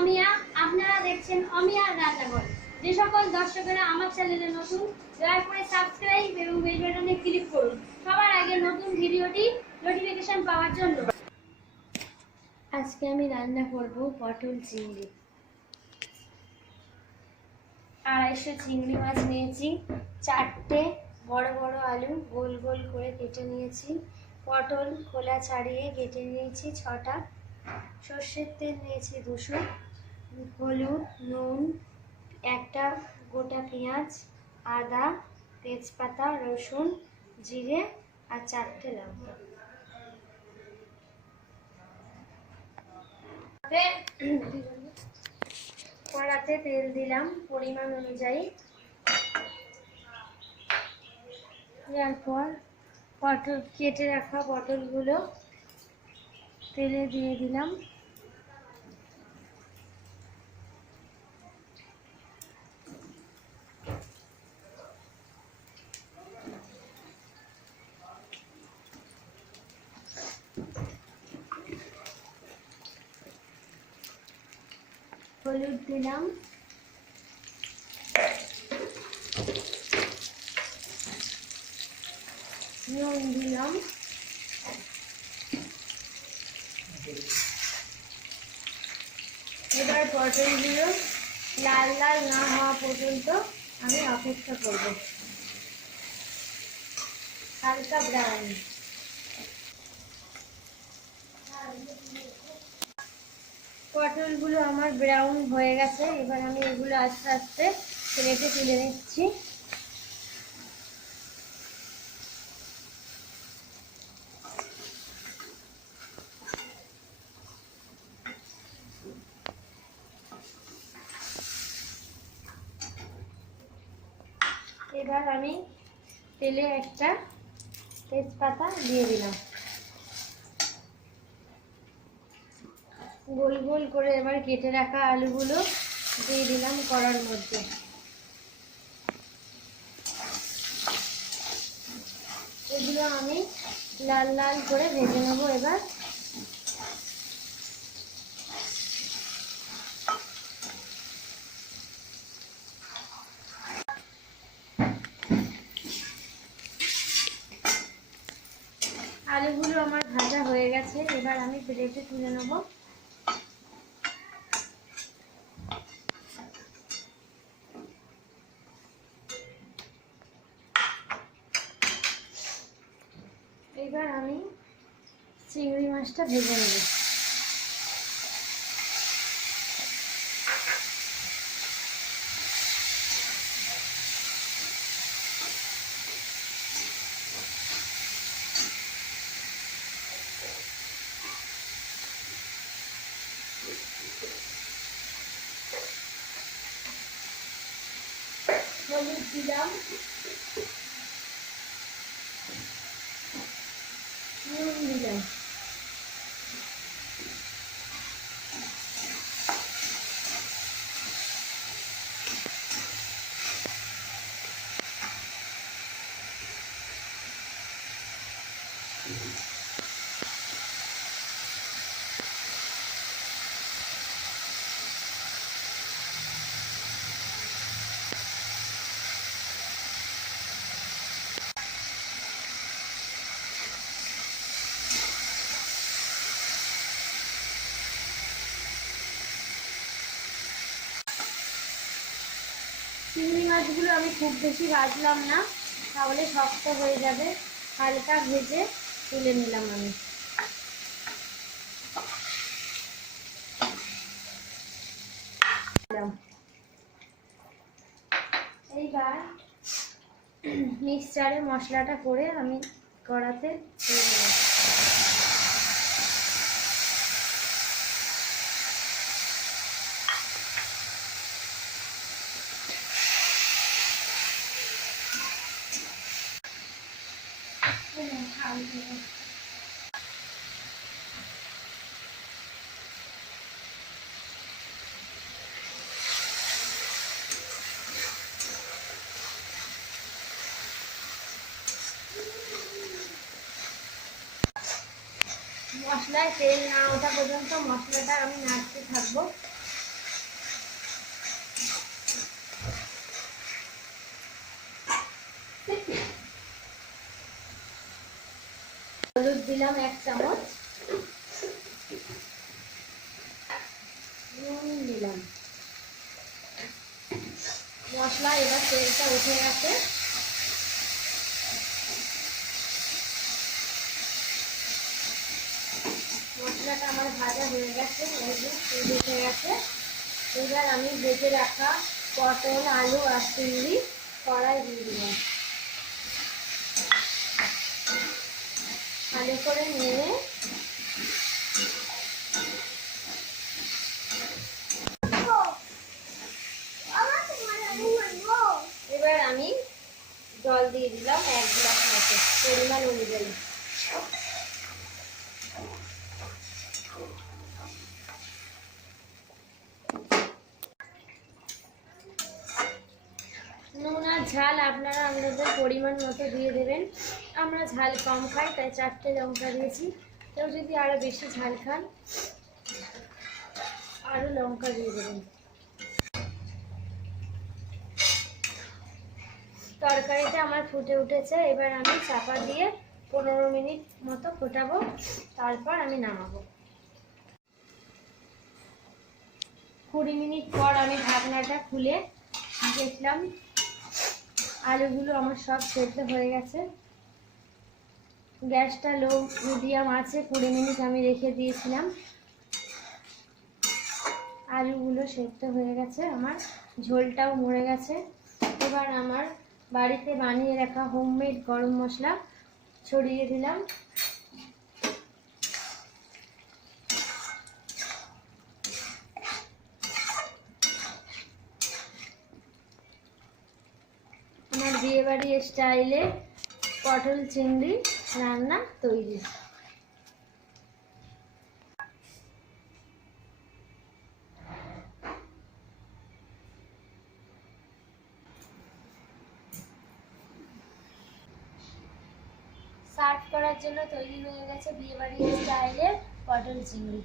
অমিয়া, আপনারা দেখছেন অমিয়ার রান্নাঘর। যে সকল দর্শকেরা আমার চ্যানেলে নতুন, দয়া করে সাবস্ক্রাইব এবং বেল বাটনে ক্লিক করুন সবার আগে নতুন ভিডিওটি নোটিফিকেশন পাওয়ার জন্য। আজকে আমি রান্না করব পটল চিংড়ি। 250 চিংড়ি মাছ নিয়েছি, 4টে বড় বড় আলু গোল গোল করে কেটে নিয়েছি, পটল খোলা ছাড়িয়ে কেটে নিয়েছি 6টা, সর্ষের তেল নিয়েছি 200, হলুদ, নুন, একটা গোটা পেঁয়াজ, আদা, তেজপাতা, রসুন, জিরে আর 4টে লঙ্কা। কড়াতে তেল দিলাম পরিমাণ অনুযায়ী, এরপর পটল কেটে রাখা পটলগুলো তেলে দিয়ে দিলাম। হলুদ দিলাম, নুন দিলাম, এবার পটলগুলো লাল লাল না হওয়া পর্যন্ত আমি অপেক্ষা করব, হালকা ব্রাউন। পটলগুলো আমার ব্রাউন হয়ে গেছে, এবার আমি এগুলো আস্তে আস্তে প্লেটে তুলে নিচ্ছি। এবার আমি তেলে একটা তেজপাতা দিয়ে দিলাম, গোল গোল করে এবার কেটে রাখা আলুগুলো দিয়ে দিলাম কড়ার মধ্যে। এগুলো আমি লাল লাল করে ভেজে নেবো। এবার আলুগুলো আমার ভাজা হয়ে গেছে, এবার আমি প্লেটে তুলে নেব। এবার আমি চিংড়ি মাছটা ভেজে নেব। হলুদ দিলাম, নুন দিলাম, চিংড়ি মাছগুলো আমি খুব বেশি ভাজলাম না, তাহলে শক্ত হয়ে যাবে, হালকা ভেজে তুলে নিলাম আমি। এইবার মিক্সচারে মশলাটা করে আমি কড়াতে দিয়ে দিলাম। মশলায় তেল না ওঠা পর্যন্ত মশলাটা আমি নাড়তে থাকবো। দিলাম 1 চামচ, নুন দিলাম। মশলা এবার তেলটা উঠে গেছে, মশলাটা আমার ভাজা হয়ে গেছে, এই যে তেল উঠে গেছে। এবার আমি ভেজে রাখা পটল, আলু আর চিংড়ি কড়াই দিয়ে দিলাম। ভালো করে নিয়ে এবার আমি জল দিয়ে দিলাম 1 গ্লাস মতো, পরিমাণ অনুযায়ী। নুন আর ঝাল আপনারা আপনাদের পরিমাণ মতো দিয়ে দেবেন। আমরা ঝাল কম খাই, তাই 4টে লঙ্কা দিয়েছি। কেউ যদি আরও বেশি ঝাল খান আরও লঙ্কা দিয়ে দেবেন। তরকারিটা আমার ফুটে উঠেছে, এবার আমি চাপা দিয়ে 15 মিনিট মতো ফোটাবো, তারপর আমি নামাবো। 20 মিনিট পর আমি ঢাকনাটা খুলে দেখলাম আলুগুলো আমার সব সেদ্ধ হয়ে গেছে। গ্যাসটা লো মিডিয়াম আছে, 20 মিনিট আমি রেখে দিয়েছিলাম। আলুগুলো সেদ্ধ হয়ে গেছে, আমার ঝোলটাও মরে গেছে। এবার আমার বাড়িতে বানিয়ে রাখা হোমমেড গরম মশলা ছড়িয়ে দিলাম। আমার বিয়েবাড়ি স্টাইলে পটল চিংড়ি রান্না তৈরি। সার্ভ করার জন্য তৈরি হয়ে গেছে বিয়েবাড়ি স্টাইলের পটল চিংড়ি।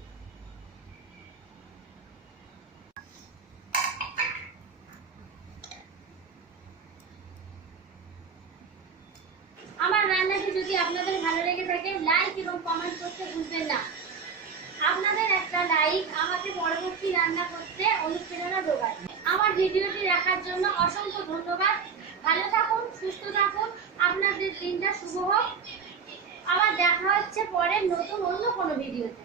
আমার রান্নাটি যদি আপনাদের ভালো লেগে থাকে লাইক এবং কমেন্ট করতে ভুলবেন না। আপনাদের একটা লাইক আমাকে পরবর্তী রান্না করতে অনুপ্রেরণা যোগায়। আমার ভিডিওটি দেখার জন্য অসংখ্য ধন্যবাদ। ভালো থাকুন, সুস্থ থাকুন, আপনাদের দিনটা শুভ হোক। আবার দেখা হচ্ছে পরের নতুন অন্য কোনো ভিডিওতে।